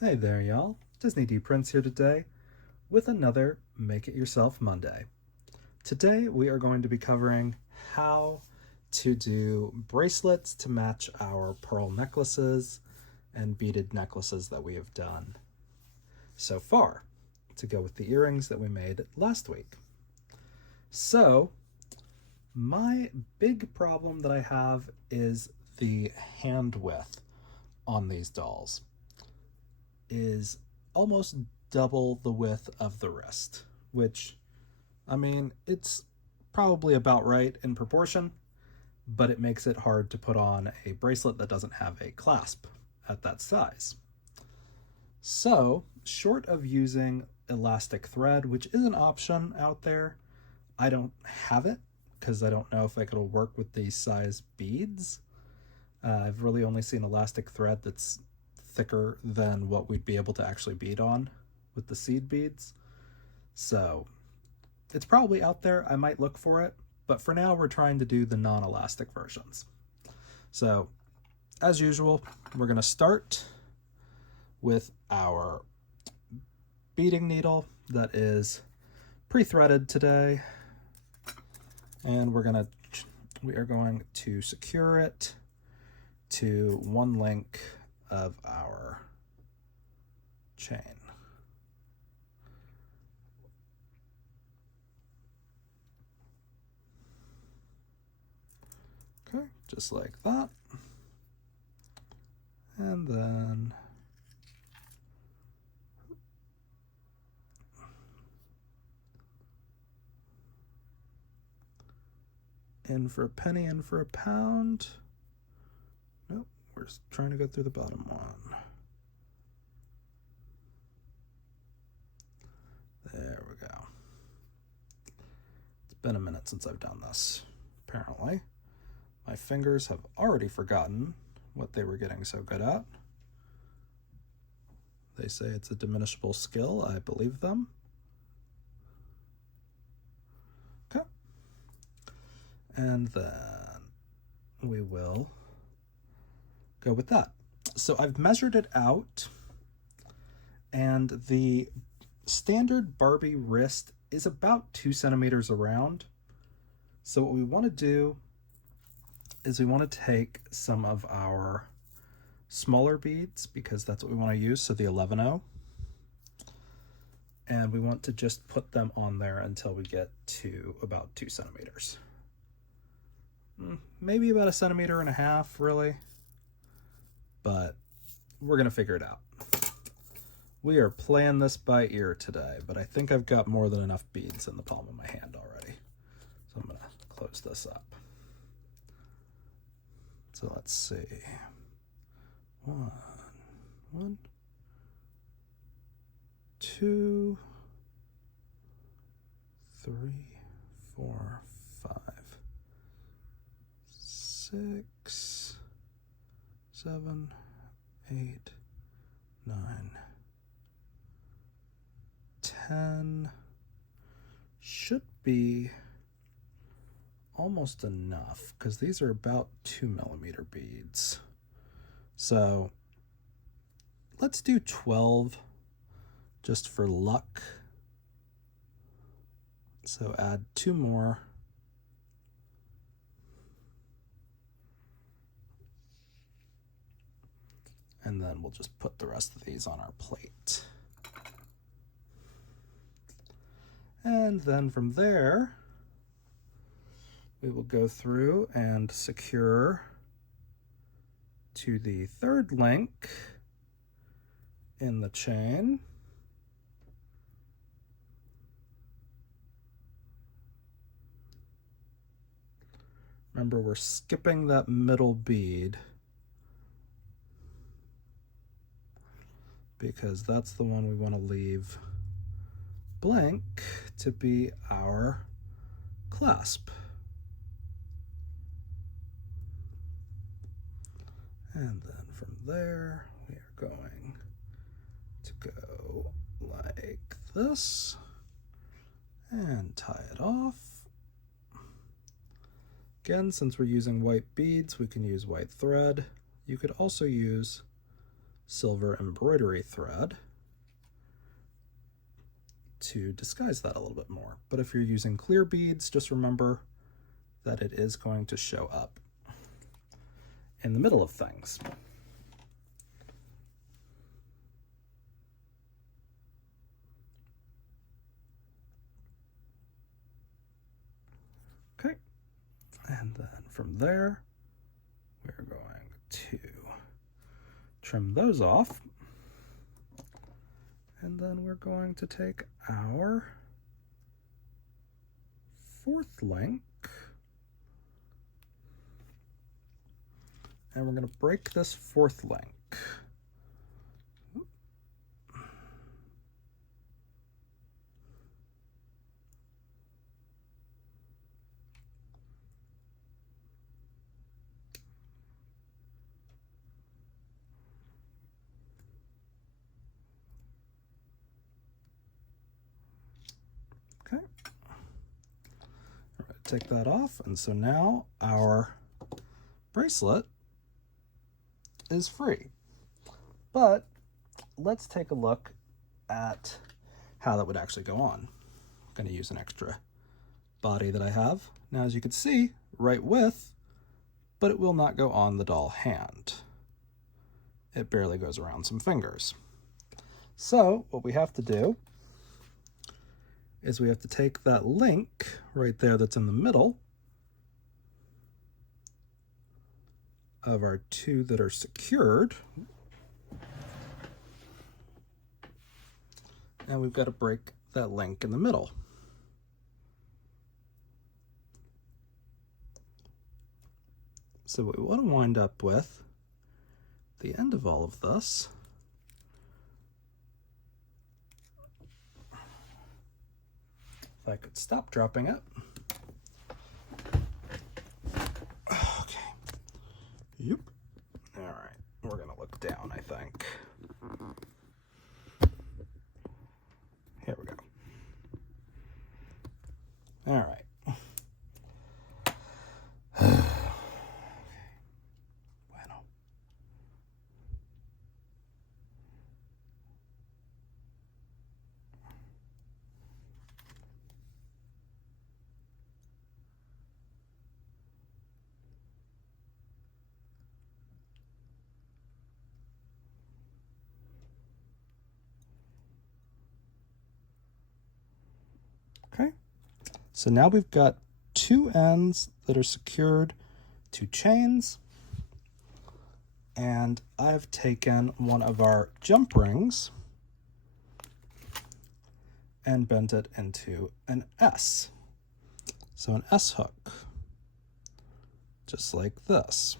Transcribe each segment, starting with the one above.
Hey there, y'all. Disney D Prince here today with another Make It Yourself Monday. Today we are going to be covering how to do bracelets to match our pearl necklaces and beaded necklaces that we have done so far to go with the earrings that we made last week. So, my big problem that I have is the hand width on these dolls is almost double the width of the wrist, which, I mean, it's probably about right in proportion, but it makes it hard to put on a bracelet that doesn't have a clasp at that size. So, short of using elastic thread, which is an option out there, I don't have it because I don't know if it'll work with these size beads. I've really only seen elastic thread that's thicker than what we'd be able to actually bead on with the seed beads. So it's probably out there. I might look for it, but for now we're trying to do the non-elastic versions. So as usual, we're going to start with our beading needle that is pre-threaded today, and we are going to secure it to one link of our chain. Okay, just like that. And then in for a penny, in for a pound. Nope, we're just trying to go through the bottom one. There we go. It's been a minute since I've done this, apparently. My fingers have already forgotten what they were getting so good at. They say it's a diminishable skill. I believe them. Okay. And then we will go with that. So I've measured it out, and the standard Barbie wrist is about 2 centimeters around. So what we want to do is we want to take some of our smaller beads, because that's what we want to use, so the 11-0, and we want to just put them on there until we get to about 2 centimeters. Maybe about 1.5 centimeters, really, but we're going to figure it out. We are playing this by ear today, but I think I've got more than enough beads in the palm of my hand already. So I'm going to close this up. So let's see. 1, 2, 3, 4, 5, 6, 7, 8, 9, 10. Should be almost enough, because these are about 2 millimeter beads. So let's do 12 just for luck. So add 2 more. And then we'll just put the rest of these on our plate. And then from there, we will go through and secure to the third link in the chain. Remember, we're skipping that middle bead because that's the one we want to leave blank to be our clasp. And then from there, we are going to go like this and tie it off. Again, since we're using white beads, we can use white thread. You could also use silver embroidery thread to disguise that a little bit more. But if you're using clear beads, just remember that it is going to show up in the middle of things. Okay, and then from there, we're going to trim those off. And then we're going to take our fourth link and we're going to break this fourth link. Okay, we're going to take that off, and so now our bracelet is free. But let's take a look at how that would actually go on. I'm going to use an extra body that I have. Now, as you can see, right width, but it will not go on the doll hand. It barely goes around some fingers. So what we have to do is we have to take that link right there that's in the middle of our two that are secured, and we've got to break that link in the middle. So what we want to wind up with, the end of all of this, if I could stop dropping it. Okay. Yep. All right. We're going to look down, I think. Here we go. All right. Bueno. Okay, so now we've got two ends that are secured to chains, and I've taken one of our jump rings and bent it into an S. So an S hook, just like this.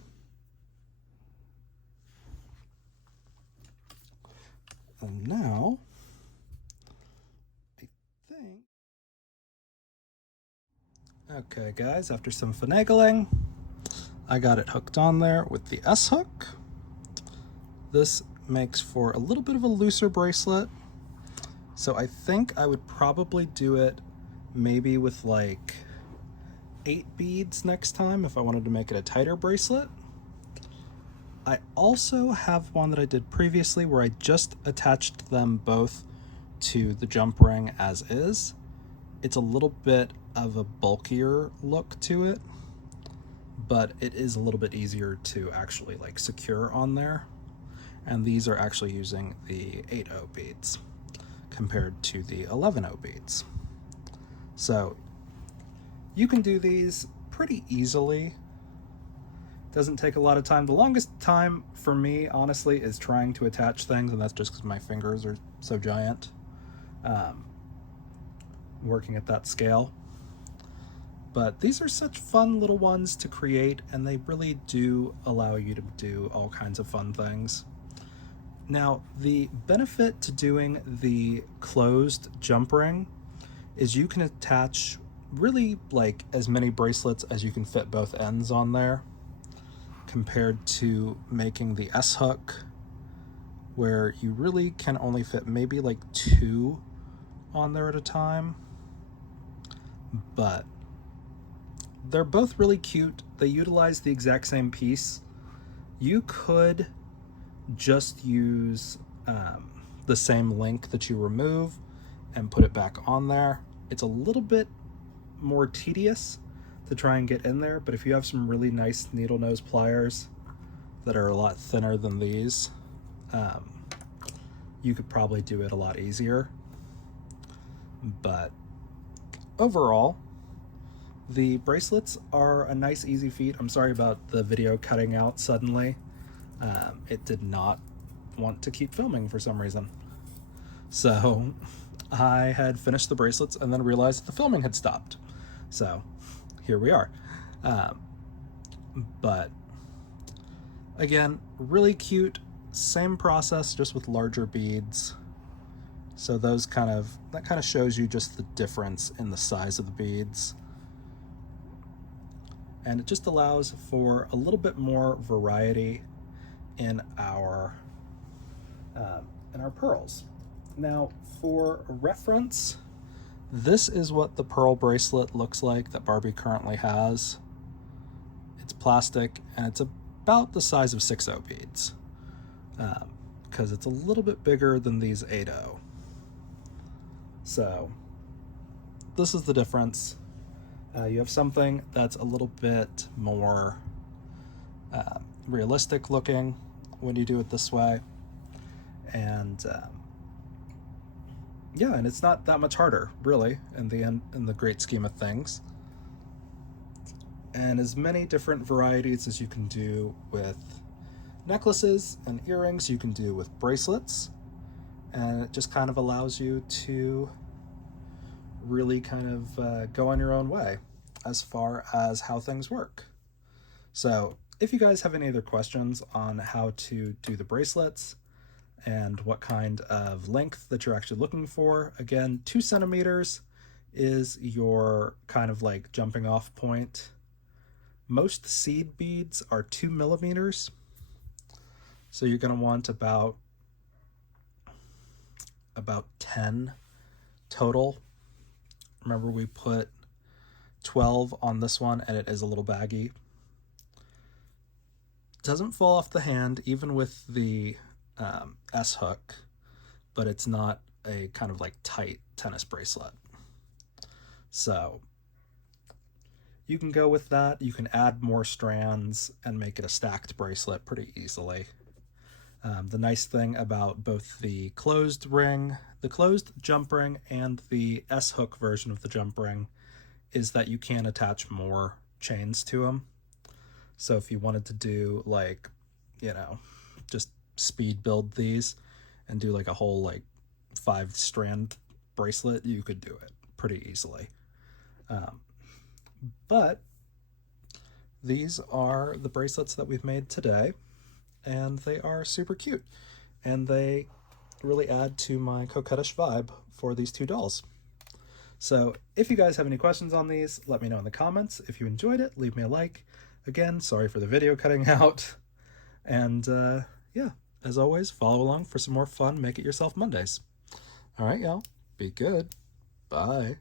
And now, I think... Okay guys, after some finagling, I got it hooked on there with the S hook. This makes for a little bit of a looser bracelet. So I think I would probably do it maybe with like 8 beads next time if I wanted to make it a tighter bracelet. I also have one that I did previously where I just attached them both to the jump ring as is. It's a little bit of a bulkier look to it, but it is a little bit easier to actually like secure on there. And these are actually using the 8/0 beads compared to the 11/0 beads. So you can do these pretty easily. Doesn't take a lot of time. The longest time for me, honestly, is trying to attach things, and that's just because my fingers are so giant, working at that scale. But these are such fun little ones to create, and they really do allow you to do all kinds of fun things. Now, the benefit to doing the closed jump ring is you can attach really like as many bracelets as you can fit both ends on there, compared to making the S hook where you really can only fit maybe like 2 on there at a time. But they're both really cute. They utilize the exact same piece. You could just use the same link that you remove and put it back on there. It's a little bit more tedious to try and get in there, but if you have some really nice needle nose pliers that are a lot thinner than these, you could probably do it a lot easier. But overall, the bracelets are a nice, easy feat. I'm sorry about the video cutting out suddenly. It did not want to keep filming for some reason. So I had finished the bracelets and then realized the filming had stopped. So here we are. But again, really cute. Same process, just with larger beads. So that kind of shows you just the difference in the size of the beads. And it just allows for a little bit more variety in our pearls. Now, for reference, this is what the pearl bracelet looks like that Barbie currently has. It's plastic and it's about the size of 6/0 beads, because it's a little bit bigger than these 8/0. So this is the difference. You have something that's a little bit more realistic looking when you do it this way, and yeah, and it's not that much harder, really, in the great scheme of things. And as many different varieties as you can do with necklaces and earrings, you can do with bracelets, and it just kind of allows you to really kind of go on your own way as far as how things work. So if you guys have any other questions on how to do the bracelets and what kind of length that you're actually looking for, again, 2 centimeters is your kind of like jumping off point. Most seed beads are 2 millimeters. So you're going to want about 10 total. Remember, we put 12 on this one and it is a little baggy. It doesn't fall off the hand even with the S hook, but it's not a kind of like tight tennis bracelet. So you can go with that. You can add more strands and make it a stacked bracelet pretty easily. The nice thing about both the closed jump ring, and the S hook version of the jump ring is that you can attach more chains to them. So if you wanted to do like, just speed build these and do like a whole like 5-strand bracelet, you could do it pretty easily. But these are the bracelets that we've made today, and they are super cute, and they really add to my coquettish vibe for these 2 dolls. So if you guys have any questions on these, let me know in the comments. If you enjoyed it, leave me a like. Again, sorry for the video cutting out. And yeah, as always, follow along for some more fun Make It Yourself Mondays. All right, y'all, be good. Bye.